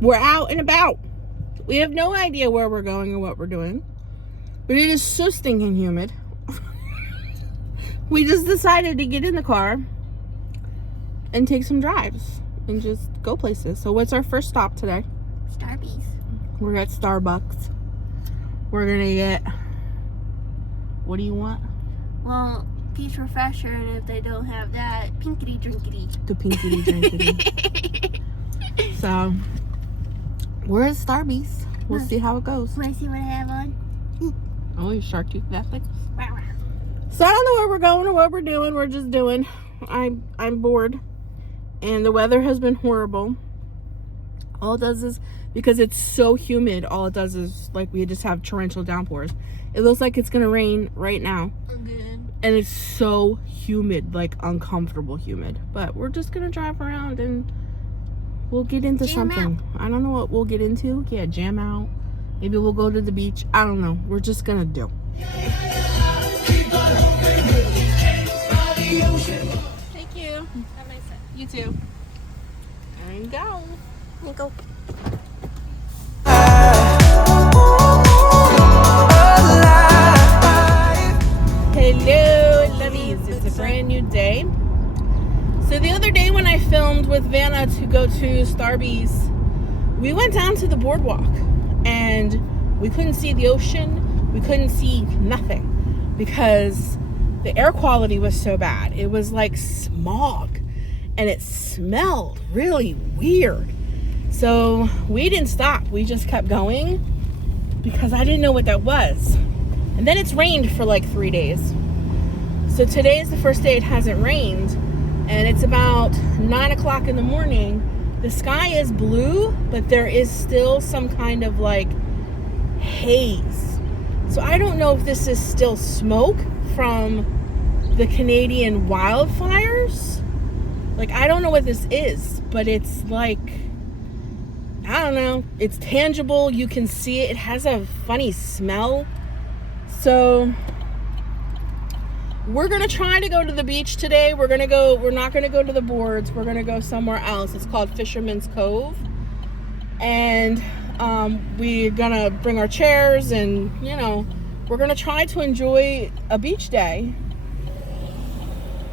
We're out and about. We have no idea where we're going or what we're doing. But it is so stinking humid. We just decided to get in the car and take some drives and just go places. So what's our first stop today? Starbucks. We're at Starbucks. We're gonna get, what do you want? Well, peach refresher, and if they don't have that, pinkity drinkity. The pinkity drinkity. So we're at Starbucks. We'll see how it goes. Want to see what I have on? Oh, you shark tooth Netflix. So I don't know where we're going or what we're doing. We're just doing. I'm bored, and the weather has been horrible. All it does is, because it's so humid, all it does is, like, we just have torrential downpours. It looks like it's gonna rain right now. Again. And it's so humid, like uncomfortable humid. But we're just gonna drive around and we'll get into Jam something. I don't know what we'll get into. Yeah, jam out. Maybe we'll go to the beach. I don't know. We're just gonna do. Thank you. Have a nice day. You too. There you go. Here you go. Hello, lovies. It's a brand new day. So the other day when I filmed with Vanna to go to Starbucks, we went down to the boardwalk and we couldn't see the ocean. We couldn't see nothing because the air quality was so bad. It was like smog and it smelled really weird. So we didn't stop. We just kept going because I didn't know what that was. And then it's rained for like 3 days. So today is the first day it hasn't rained. And it's about 9 o'clock in the morning. The sky is blue, but there is still some kind of like haze. So I don't know if this is still smoke from the Canadian wildfires. Like, I don't know what this is, but it's like, I don't know. It's tangible. You can see it. It has a funny smell. So we're going to try to go to the beach today. We're not going to go to the boards. We're going to go somewhere else. It's called Fisherman's Cove. And we're going to bring our chairs and, you know, we're going to try to enjoy a beach day.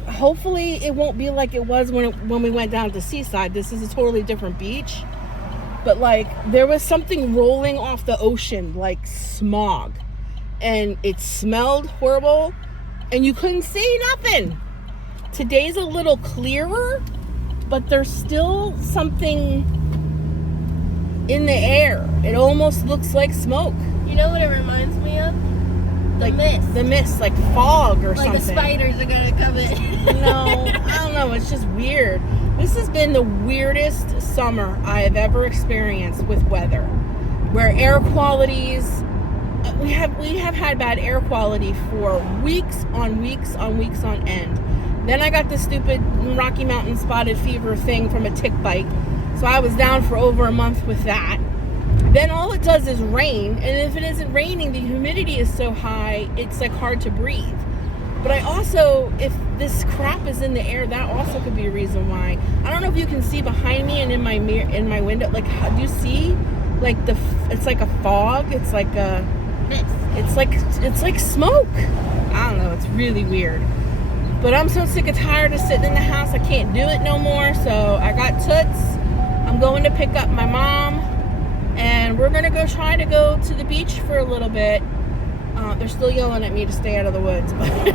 Hopefully it won't be like it was when we went down to Seaside. This is a totally different beach. But like there was something rolling off the ocean like smog. And it smelled horrible. And you couldn't see nothing. Today's a little clearer, but there's still something in the air. It almost looks like smoke. You know what it reminds me of? The mist, like fog or something. Like the spiders are gonna come in. No, I don't know. It's just weird. This has been the weirdest summer I have ever experienced with weather, where air qualities. We have had bad air quality for weeks on weeks on weeks on end. Then I got the stupid Rocky Mountain spotted fever thing from a tick bite. So I was down for over a month with that. Then all it does is rain. And if it isn't raining, the humidity is so high, it's like hard to breathe. But I also, if this crap is in the air, that also could be a reason why. I don't know if you can see behind me and in my mirror, in my window. Like, how do you see? Like it's like a fog. It's like a... It's like smoke. I don't know. It's really weird. But I'm so sick and tired of sitting in the house. I can't do it no more. So I got toots. I'm going to pick up my mom. And we're going to try to go to the beach for a little bit. They're still yelling at me to stay out of the woods. But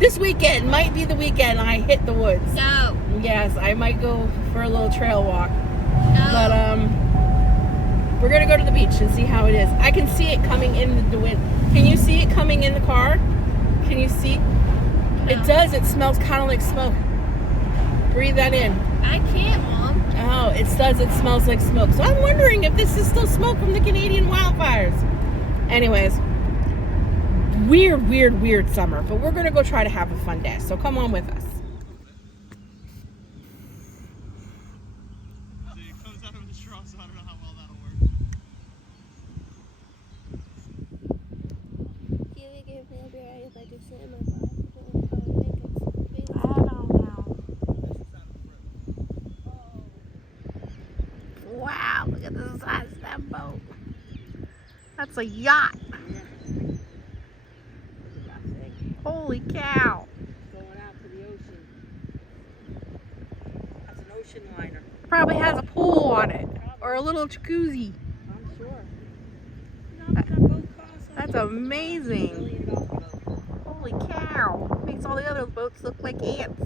this weekend might be the weekend I hit the woods. No. Yes, I might go for a little trail walk. No. But, we're going to go to the beach and see how it is. I can see it coming in the wind. Can you see it coming in the car? Can you see? No. It does. It smells kind of like smoke. Breathe that in. I can't, Mom. Oh, it does. It smells like smoke. So I'm wondering if this is still smoke from the Canadian wildfires. Anyways, weird summer. But we're going to go try to have a fun day. So come on with us. Wow, Look at the size of that boat. That's a yacht. Yeah. Look at that thing. Holy cow. Going out to the ocean. That's an ocean liner. Probably has a pool on it. Or a little jacuzzi. I'm sure. You know how much that boat costs? That's amazing. $1 million boat. Holy cow. Makes all the other boats look like ants.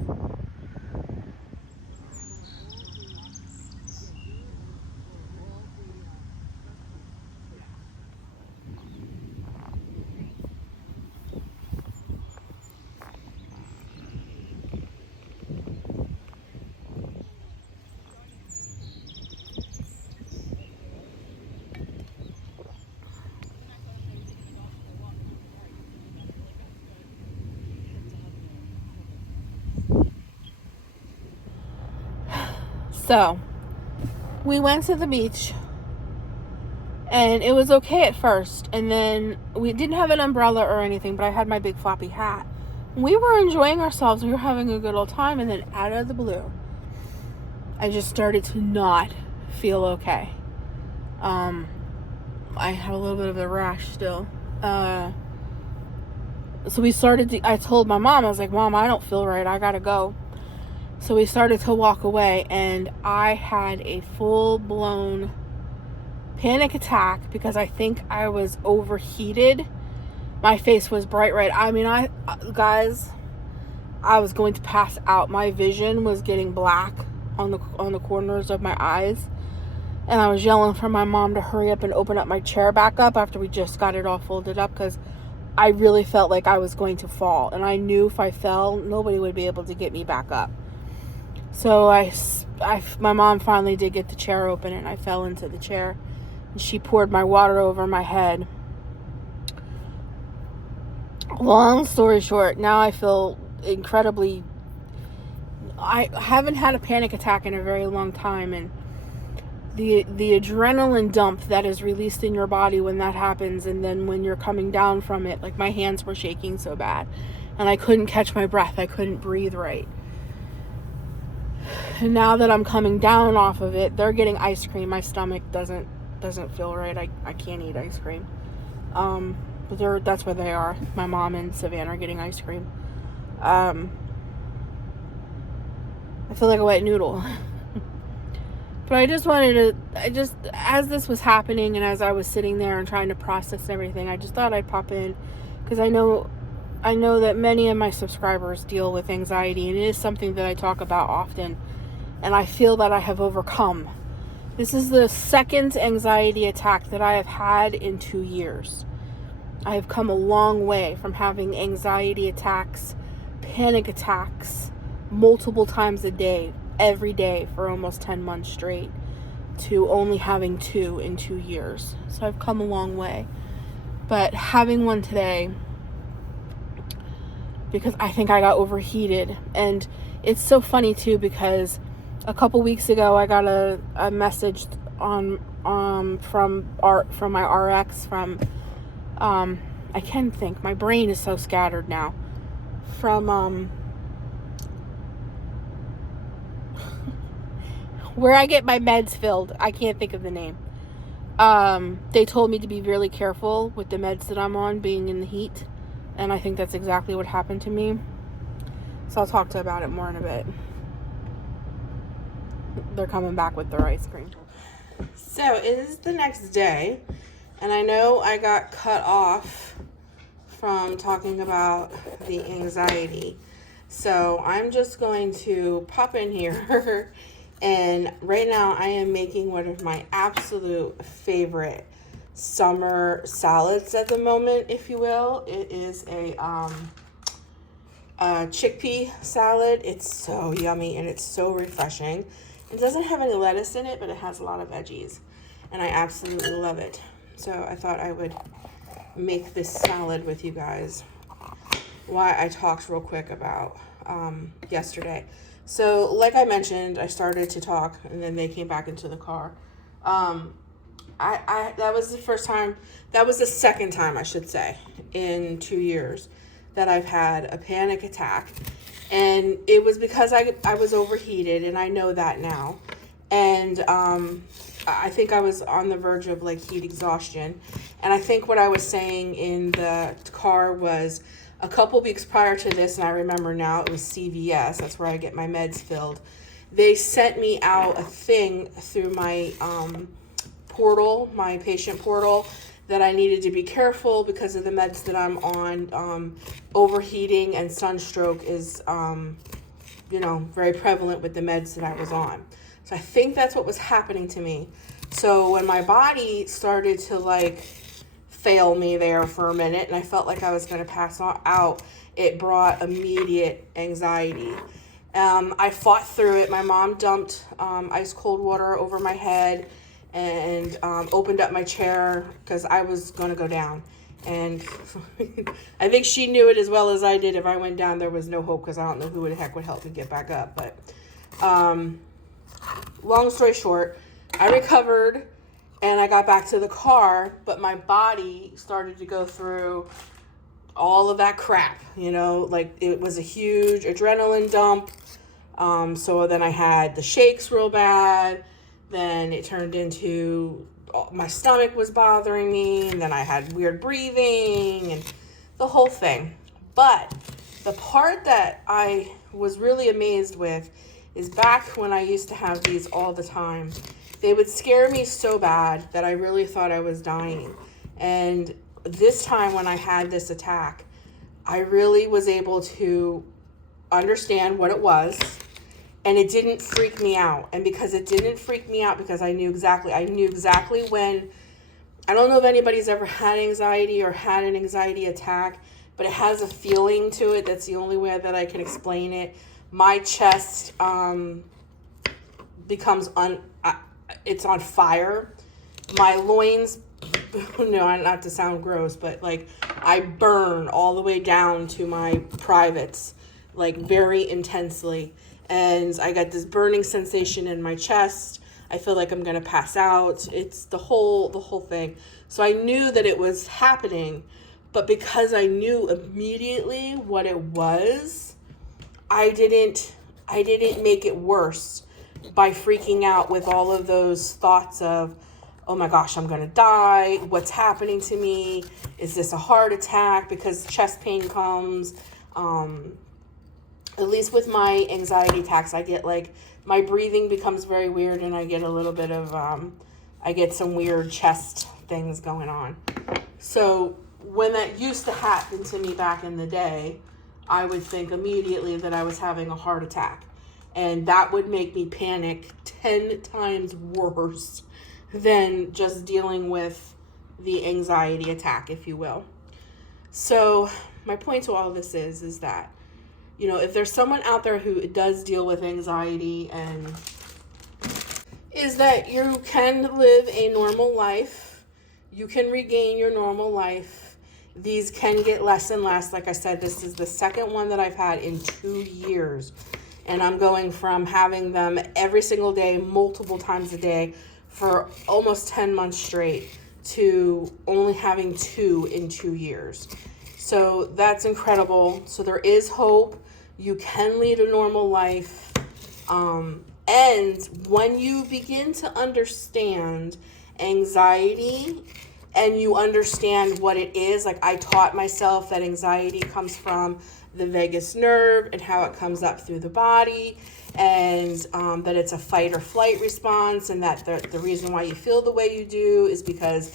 So, we went to the beach, and it was okay at first, and then we didn't have an umbrella or anything, but I had my big floppy hat. We were enjoying ourselves, we were having a good old time, and then out of the blue, I just started to not feel okay. I had a little bit of a rash still. So I told my mom, I was like, Mom, I don't feel right, I gotta go. So we started to walk away, and I had a full-blown panic attack because I think I was overheated. My face was bright red. I mean, guys, I was going to pass out. My vision was getting black on the corners of my eyes, and I was yelling for my mom to hurry up and open up my chair back up after we just got it all folded up, because I really felt like I was going to fall, and I knew if I fell, nobody would be able to get me back up. So my mom finally did get the chair open, and I fell into the chair, and she poured my water over my head. Long story short, now I feel incredibly, I haven't had a panic attack in a very long time, and the adrenaline dump that is released in your body when that happens, and then when you're coming down from it, like my hands were shaking so bad, and I couldn't catch my breath, I couldn't breathe right. And now that I'm coming down off of it, they're getting ice cream. My stomach doesn't feel right. I can't eat ice cream. But that's where they are. My mom and Savannah are getting ice cream. I feel like a wet noodle. But I just as this was happening and as I was sitting there and trying to process everything, I just thought I'd pop in, because I know that many of my subscribers deal with anxiety, and it is something that I talk about often, and I feel that I have overcome. This is the second anxiety attack that I have had in 2 years. I have come a long way from having anxiety attacks, panic attacks, multiple times a day, every day for almost 10 months straight, to only having 2 in 2 years. So I've come a long way. But having one today, because I think I got overheated. And it's so funny too, because a couple weeks ago I got a message from my RX from I can't think, my brain is so scattered now, from where I get my meds filled. I can't think of the name. They told me to be really careful with the meds that I'm on, being in the heat. And I think that's exactly what happened to me. So I'll talk about it more in a bit. They're coming back with their ice cream. So it is the next day. And I know I got cut off from talking about the anxiety. So I'm just going to pop in here. And right now I am making one of my absolute favorite summer salads at the moment, if you will. It is a chickpea salad. It's so yummy and it's so refreshing. It doesn't have any lettuce in it, but it has a lot of veggies, and I absolutely love it. So I thought I would make this salad with you guys. Why I talked real quick about yesterday. So like I mentioned, I started to talk and then they came back into the car. That was the second time, I should say, in 2 years that I've had a panic attack. And it was because I was overheated, and I know that now. And I think I was on the verge of like heat exhaustion. And I think what I was saying in the car was a couple weeks prior to this, and I remember now, it was CVS. That's where I get my meds filled. They sent me out a thing through my portal, my patient portal, that I needed to be careful because of the meds that I'm on. Overheating and sunstroke is, very prevalent with the meds that I was on. So I think that's what was happening to me. So when my body started to like fail me there for a minute and I felt like I was going to pass out, it brought immediate anxiety. I fought through it. My mom dumped ice cold water over my head and opened up my chair because I was going to go down. And I think she knew it as well as I did. If I went down, there was no hope because I don't know who the heck would help me get back up. But long story short, I recovered and I got back to the car, but my body started to go through all of that crap, like it was a huge adrenaline dump. So then I had the shakes real bad. Then it turned into my stomach was bothering me, and then I had weird breathing and the whole thing. But the part that I was really amazed with is back when I used to have these all the time. They would scare me so bad that I really thought I was dying. And this time when I had this attack, I really was able to understand what it was, and it didn't freak me out. And because it didn't freak me out, because I knew exactly when, I don't know if anybody's ever had anxiety or had an anxiety attack, but it has a feeling to it. That's the only way that I can explain it. My chest becomes it's on fire. My loins, no, not to sound gross, but like I burn all the way down to my privates, like very intensely. And I got this burning sensation in my chest. I feel like I'm going to pass out. It's the whole thing. So I knew that it was happening, but because I knew immediately what it was, I didn't make it worse by freaking out with all of those thoughts of, oh my gosh, I'm going to die. What's happening to me? Is this a heart attack? Because chest pain comes. At least with my anxiety attacks, I get like, my breathing becomes very weird and I get a little bit of, I get some weird chest things going on. So when that used to happen to me back in the day, I would think immediately that I was having a heart attack. And that would make me panic 10 times worse than just dealing with the anxiety attack, if you will. So my point to all of this is that, if there's someone out there who does deal with anxiety, and is that you can live a normal life, you can regain your normal life. These can get less and less. Like I said, this is the second one that I've had in 2 years. And I'm going from having them every single day, multiple times a day, for almost 10 months straight, to only having 2 in 2 years. So that's incredible. So there is hope. You can lead a normal life. And when you begin to understand anxiety and you understand what it is, like I taught myself that anxiety comes from the vagus nerve and how it comes up through the body, and that it's a fight or flight response, and that the reason why you feel the way you do is because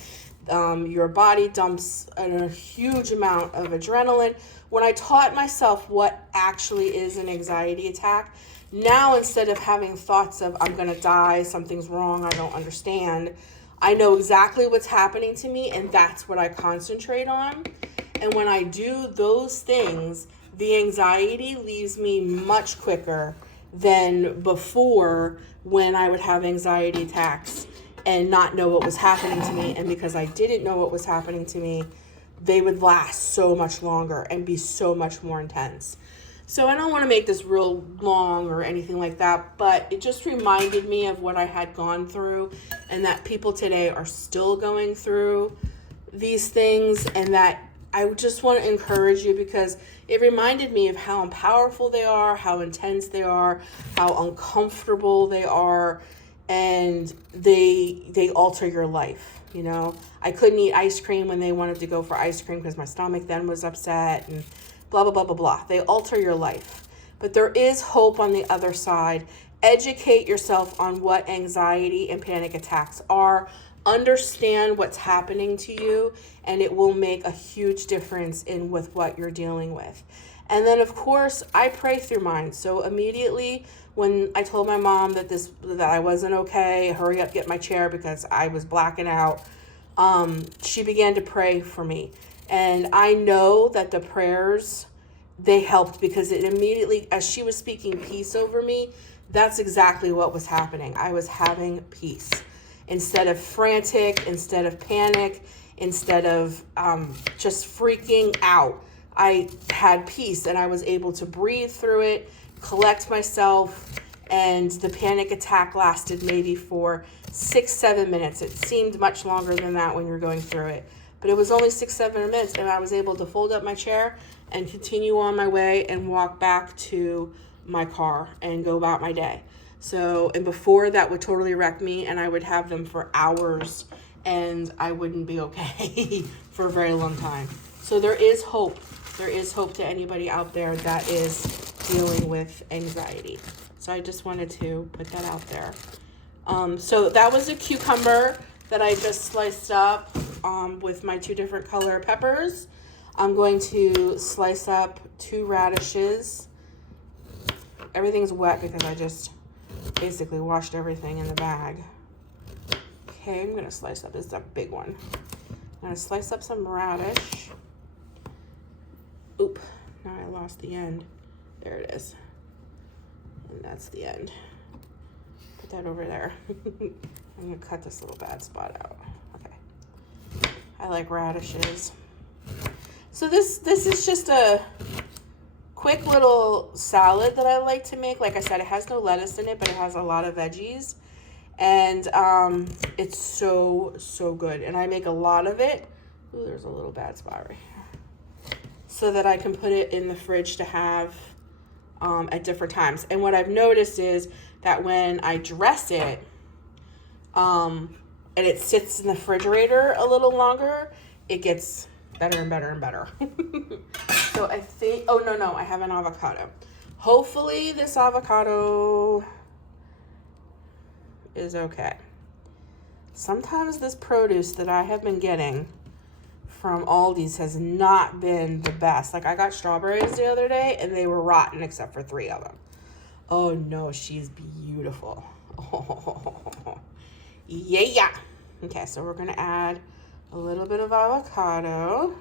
your body dumps a huge amount of adrenaline. When I taught myself what actually is an anxiety attack, now instead of having thoughts of I'm going to die, something's wrong, I don't understand, I know exactly what's happening to me, and that's what I concentrate on. And when I do those things, the anxiety leaves me much quicker than before, when I would have anxiety attacks and not know what was happening to me. And because I didn't know what was happening to me, they would last so much longer and be so much more intense. So I don't want to make this real long or anything like that, but it just reminded me of what I had gone through, and that people today are still going through these things, and that I just want to encourage you, because it reminded me of how powerful they are, how intense they are, how uncomfortable they are. and they alter your life. You know, I couldn't eat ice cream when they wanted to go for ice cream because my stomach then was upset, and blah, blah, blah, blah, blah. They alter your life. But there is hope on the other side. Educate yourself on what anxiety and panic attacks are. Understand what's happening to you, and it will make a huge difference in with what you're dealing with. And then, of course, I pray through mine. So immediately when I told my mom that I wasn't okay, hurry up, get my chair because I was blacking out, she began to pray for me. And I know that the prayers, they helped, because it immediately, as she was speaking peace over me, that's exactly what was happening. I was having peace. Instead of frantic, instead of panic, instead of just freaking out, I had peace, and I was able to breathe through it, collect myself, and the panic attack lasted maybe for 6-7 minutes. It seemed much longer than that when you're going through it, but it was only 6-7 minutes, and I was able to fold up my chair and continue on my way and walk back to my car and go about my day. So, and before that would totally wreck me, and I would have them for hours, and I wouldn't be okay for a very long time. So there is hope. There is hope to anybody out there that is dealing with anxiety. So I just wanted to put that out there. So that was a cucumber that I just sliced up with my 2 different color peppers. I'm going to slice up 2 radishes. Everything's wet because I just basically washed everything in the bag. Okay, I'm gonna slice up, this is a big one. I'm gonna slice up some radish. Oop, now I lost the end. There it is. And that's the end. Put that over there. I'm gonna cut this little bad spot out. Okay. I like radishes. So this is just a quick little salad that I like to make. Like I said, it has no lettuce in it, but it has a lot of veggies. And it's so good. And I make a lot of it. Ooh, there's a little bad spot right here. So that I can put it in the fridge to have at different times. And what I've noticed is that when I dress it, and it sits in the refrigerator a little longer, it gets better and better and better. So I think, oh no, I have an avocado. Hopefully this avocado is okay. Sometimes this produce that I have been getting from Aldi's has not been the best. Like I got strawberries the other day and they were rotten except for 3 of them. Oh no, she's beautiful. Oh, yeah. Okay, so we're gonna add a little bit of avocado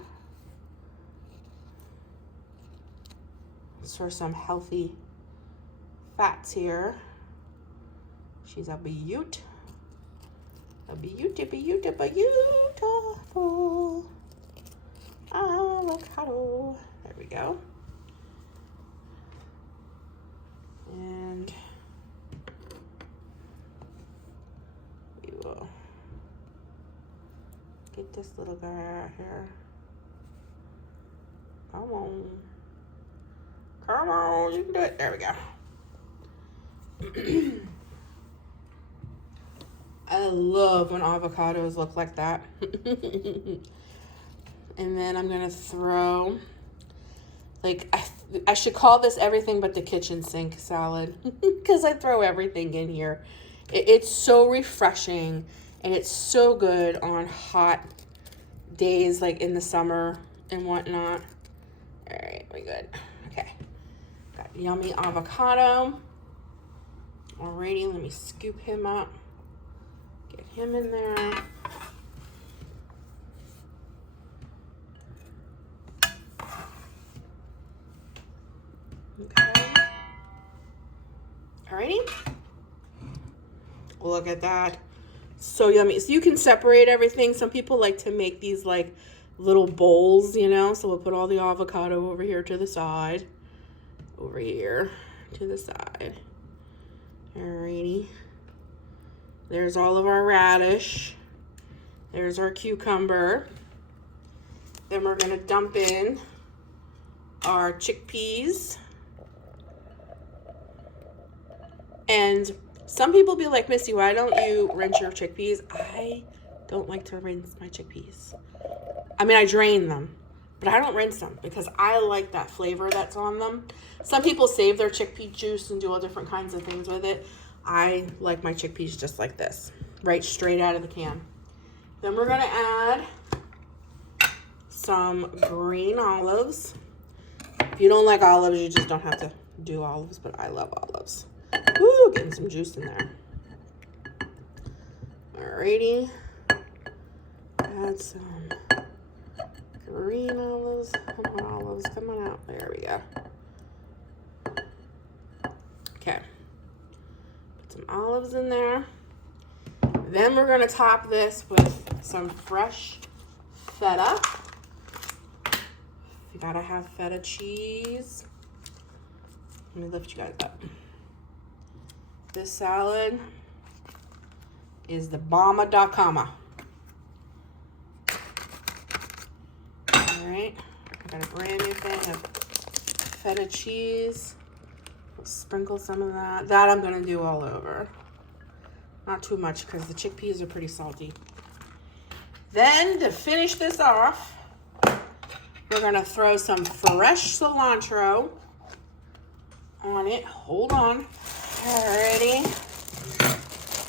for some healthy fats here. She's a beaut. Beautiful avocado. There we go. And we will get this little guy out here. Come on. Come on, you can do it. There we go. I love when avocados look like that. And then I'm gonna throw, like, I should call this everything but the kitchen sink salad because I throw everything in here. It's so refreshing and it's so good on hot days like in the summer and whatnot. All right, we good. Okay, got yummy avocado. Alrighty, let me scoop him up. Get him in there. Okay. Alrighty. Look at that. So yummy. So you can separate everything. Some people like to make these like little bowls, you know. So we'll put all the avocado over here to the side. Over here to the side. Alrighty. There's all of our radish. There's our cucumber. Then we're gonna dump in our chickpeas. And Some people be like, Missy, why don't you rinse your chickpeas? I don't like to rinse my chickpeas. I mean, I drain them, but I don't rinse them because I like that flavor that's on them. Some people save their chickpea juice and do all different kinds of things with it. I like my chickpeas just like this, right straight out of the can. Then we're gonna add some green olives. If you don't like olives, you just don't have to do olives, but I love olives. Woo, getting some juice in there. Alrighty. Add some green olives. Come on out. There we go. Okay. Put some olives in there. Then we're going to top this with some fresh feta. You gotta have feta cheese. Let me lift you guys up. This salad is the bomba da cama. Alright, I got a brand new thing of feta cheese. We'll sprinkle some of that. That I'm gonna do all over. Not too much because the chickpeas are pretty salty. Then to finish this off, we're gonna throw some fresh cilantro on it. Hold on. Alrighty.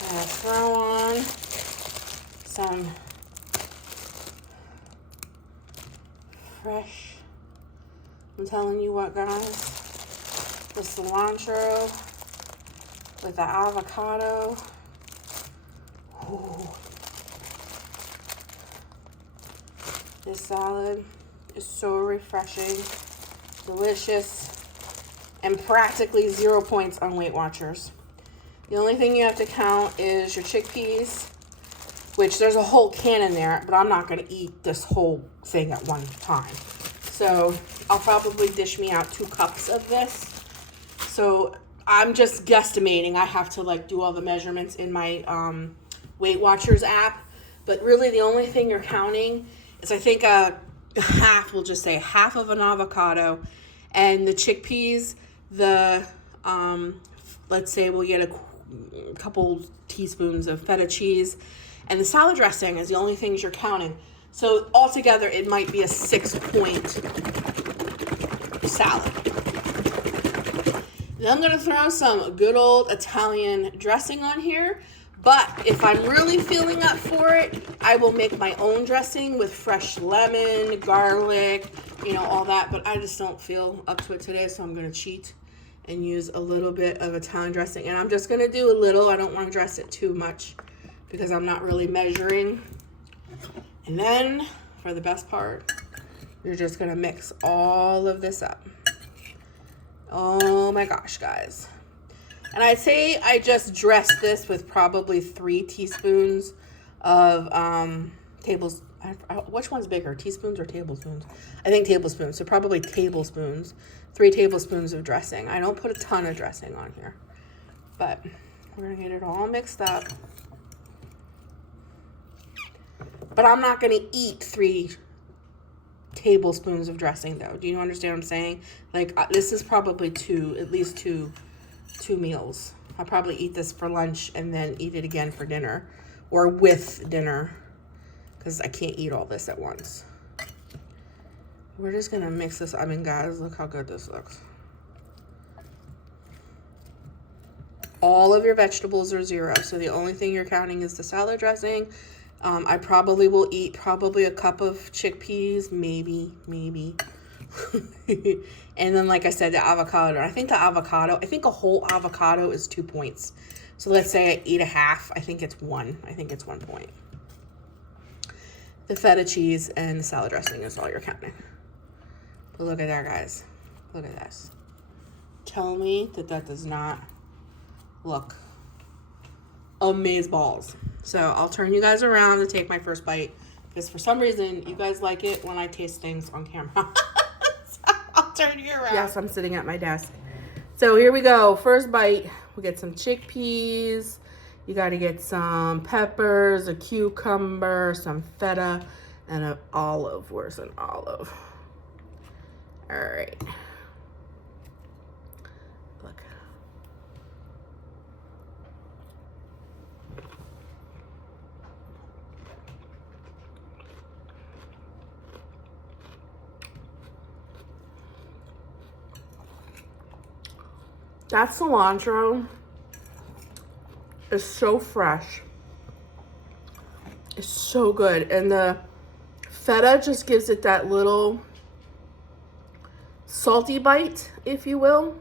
Gonna throw on some fresh. I'm telling you what, guys. The cilantro with the avocado. Ooh. This salad is so refreshing, delicious, and practically 0 points on Weight Watchers. The only thing you have to count is your chickpeas, which there's a whole can in there, but I'm not going to eat this whole thing at one time. So I'll probably dish me out 2 cups of this. So I'm just guesstimating. I have to like do all the measurements in my Weight Watchers app. But really the only thing you're counting is I think half, we'll just say half of an avocado, and the chickpeas, let's say we'll get a couple teaspoons of feta cheese, and the salad dressing is the only things you're counting. So altogether, it might be a 6-point salad. Then I'm gonna throw some good old Italian dressing on here. But if I'm really feeling up for it, I will make my own dressing with fresh lemon, garlic, all that. But I just don't feel up to it today, so I'm going to cheat and use a little bit of Italian dressing. And I'm just going to do a little. I don't want to dress it too much because I'm not really measuring. And then, for the best part, you're just going to mix all of this up. Oh my gosh, guys. And I'd say I just dressed this with probably 3 teaspoons of which one's bigger, teaspoons or tablespoons? I think tablespoons, so probably tablespoons, 3 tablespoons of dressing. I don't put a ton of dressing on here, but we're gonna get it all mixed up. But I'm not gonna eat 3 tablespoons of dressing though. Do you understand what I'm saying? Like this is probably at least two meals. I'll probably eat this for lunch and then eat it again for dinner or with dinner because I can't eat all this at once. We're just gonna mix this. I mean, guys, look how good this looks. All of your vegetables are 0, so the only thing you're counting is the salad dressing. I probably will eat a cup of chickpeas, maybe. And then, like I said, the avocado. I think a whole avocado is 2 points. So let's say I eat a half. I think it's 1. I think it's 1 point. The feta cheese and the salad dressing is all you're counting. But look at that, guys. Look at this. Tell me that does not look amazeballs. So I'll turn you guys around to take my first bite because for some reason you guys like it when I taste things on camera. I'll turn you around. Yes, I'm sitting at my desk. So here we go. First bite. We get some chickpeas. You got to get some peppers, a cucumber, some feta, and an olive. Where's an olive? All right. Look. That cilantro is so fresh. It's so good. And the feta just gives it that little salty bite, if you will.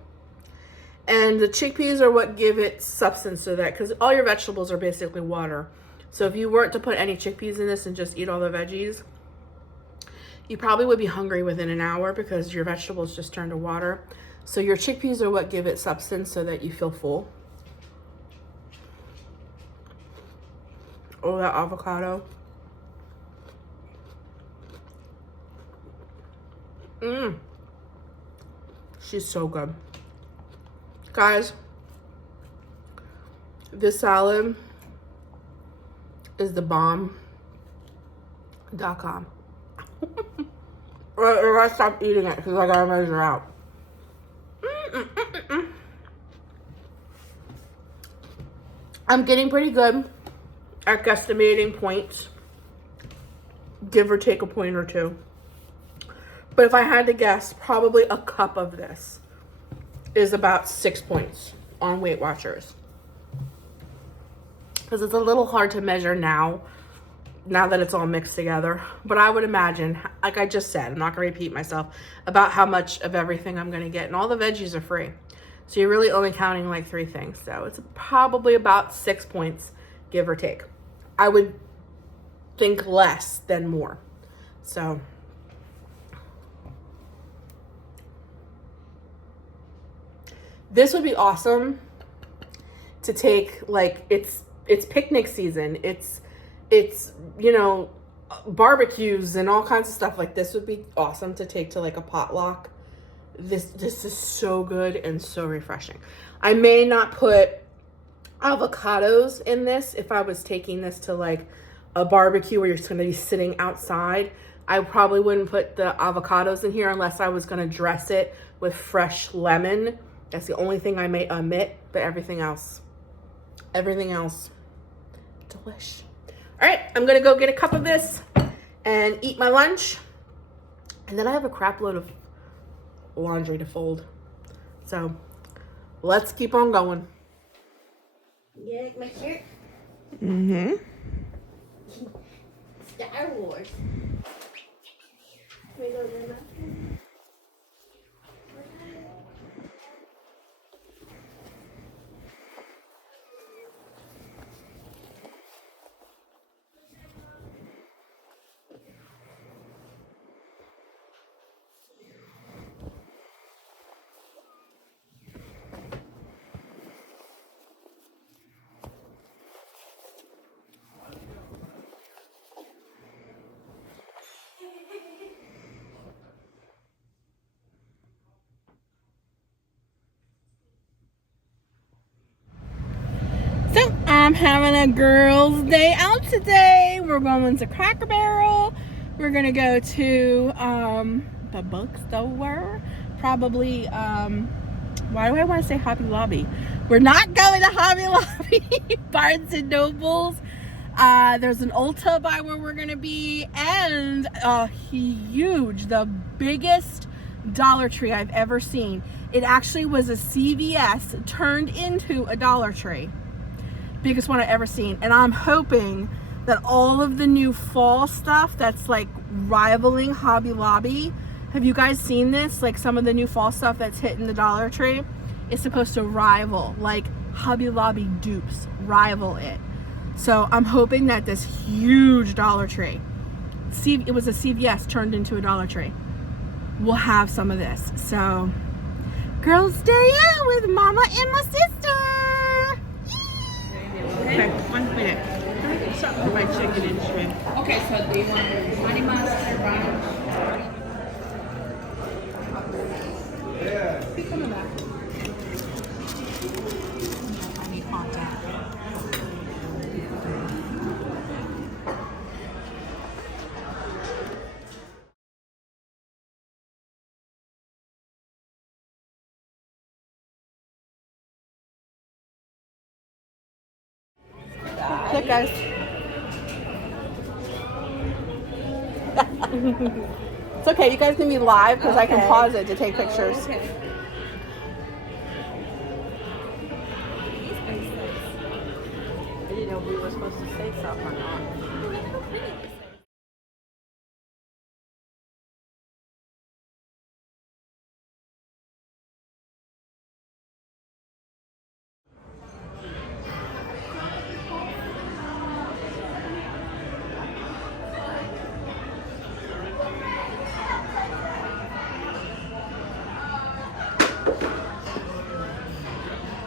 And the chickpeas are what give it substance to that, because all your vegetables are basically water. So if you weren't to put any chickpeas in this and just eat all the veggies, you probably would be hungry within an hour because your vegetables just turn to water. So your chickpeas are what give it substance so that you feel full. Oh, that avocado. She's so good. Guys, this salad is the bomb.com. Or I stopped eating it because I gotta measure out. I'm getting pretty good at guesstimating points, give or take a point or two. But if I had to guess, probably a cup of this is about 6 points on Weight Watchers. Because it's a little hard to measure now that it's all mixed together. But I would imagine, like I just said, I'm not going to repeat myself, about how much of everything I'm going to get. And all the veggies are free. So you're really only counting like 3 things. So it's probably about 6 points, give or take. I would think less than more. So this would be awesome to take, like, it's picnic season. It's you know, barbecues and all kinds of stuff. Like, this would be awesome to take to like a potluck. This is so good and so refreshing. I may not put avocados in this if I was taking this to like a barbecue where you're just going to be sitting outside. I probably wouldn't put the avocados in here unless I was going to dress it with fresh lemon. That's the only thing I may omit, but everything else, delish. All right, I'm gonna go get a cup of this and eat my lunch. And then I have a crap load of laundry to fold. So let's keep on going. You like my shirt? Mm-hmm. Star Wars. Can we go to the bathroom? So I'm having a girls' day out today. We're going to Cracker Barrel. We're gonna go to the bookstore. Probably why do I want to say Hobby Lobby? We're not going to Hobby Lobby. Barnes and Nobles. There's an Ulta by where we're gonna be, and the biggest Dollar Tree I've ever seen. It actually was a CVS turned into a Dollar Tree. Biggest one I've ever seen. And I'm hoping that all of the new fall stuff that's like rivaling Hobby Lobby, have you guys seen this? Like some of the new fall stuff that's hitting the Dollar Tree is supposed to rival, like Hobby Lobby dupes, rival it. So I'm hoping that this huge Dollar Tree, it was a CVS turned into a Dollar Tree, will have some of this. So girls' day out with Mama and my sister. Okay, 1 minute. Can I get something for my chicken and shrimp? Okay, so do you want honey mustard, brown? Be coming back. I need contact. Look, guys. It's okay. You guys can be live because I can pause it to take pictures. Okay. we were supposed to say something or not.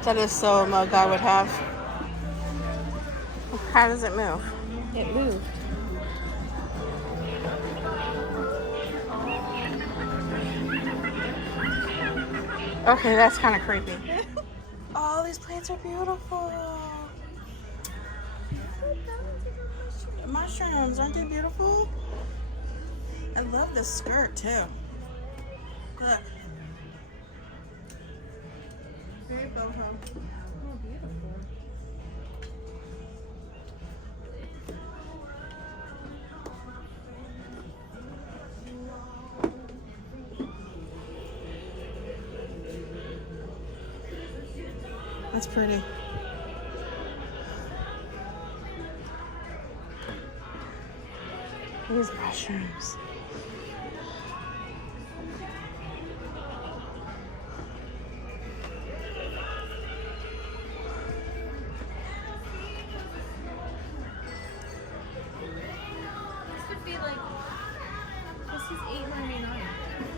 That is so a mug I would have. How does it move? It moved. Okay, that's kind of creepy. Oh, these plants are beautiful. Mushrooms, aren't they beautiful? I love this skirt too. Look. Very boho. Oh, beautiful. That's pretty. These mushrooms. This is $8.99.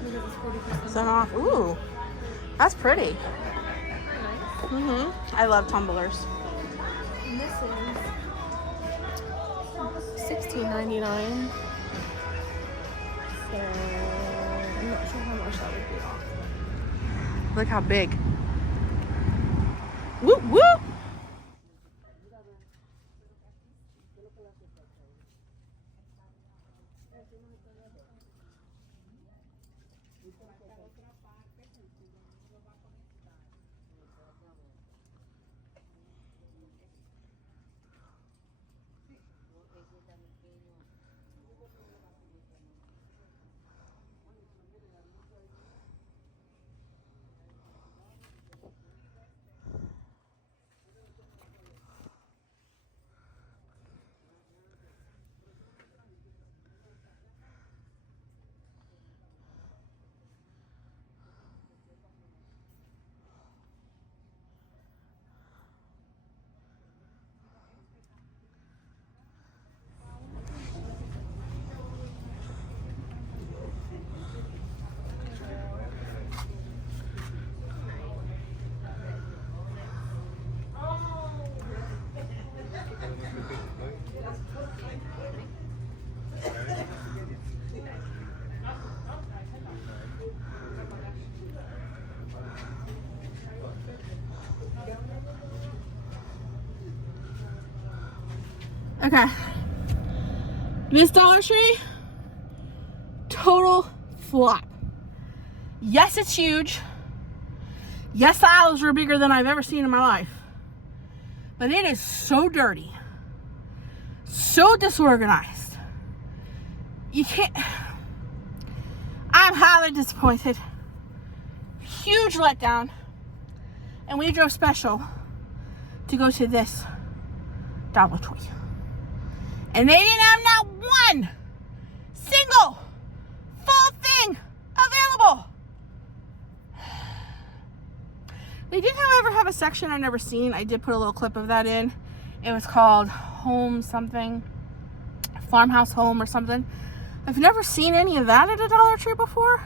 Because it's 40% Is that off? Ooh, that's pretty. nice. I love tumblers. And this is $16.99. So I'm not sure how much that would be off. Look how big. Whoop whoop. Okay. This Dollar Tree, total flop. Yes, it's huge. Yes, the aisles are bigger than I've ever seen in my life. But it is so dirty. So disorganized. You can't... I'm highly disappointed. Huge letdown. And we drove special to go to this Dollar Tree. And they didn't have not one single full thing available. They did, however, have a section I've never seen. I did put a little clip of that in. It was called Home something, Farmhouse Home or something. I've never seen any of that at a Dollar Tree before.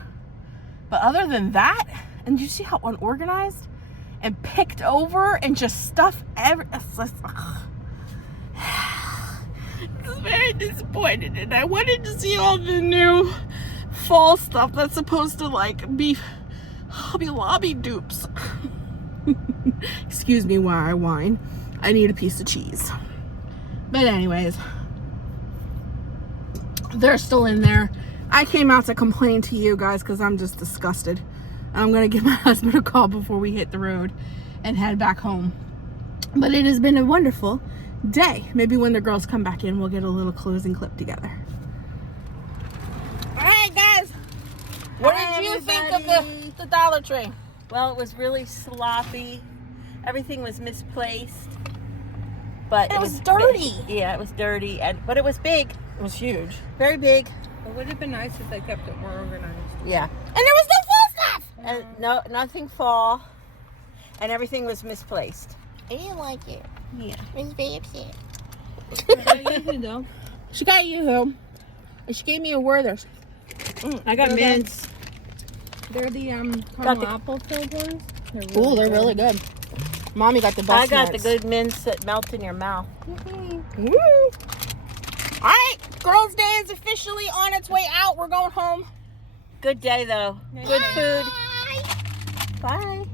But other than that, and you see how unorganized and picked over and just stuff it's just, I was very disappointed, and I wanted to see all the new fall stuff that's supposed to like be Hobby Lobby dupes. Excuse me while I whine. I need a piece of cheese. But anyways, they're still in there. I came out to complain to you guys because I'm just disgusted. And I'm gonna give my husband a call before we hit the road and head back home. But it has been a wonderful day. Maybe when the girls come back in, we'll get a little closing clip together. All right, guys. What did you think of the Dollar Tree? Well, it was really sloppy. Everything was misplaced. but It was dirty. Yeah, it was dirty, but it was big, It was huge. very big. It would have been nice if they kept it more organized. Yeah, And there was no full stuff. and nothing fall, and everything was misplaced. I didn't like it. Yeah. I was very upset. though. She got Yoo-hoo. And she gave me a Werther's. I got mints. They're the Got caramel the- apple filled ones. Ooh, they're really good. Mommy got the best I got the nuts. good mints that melt in your mouth. Woo. All right, girls' day is officially on its way out. We're going home. Good day though. Good food. Bye. Bye.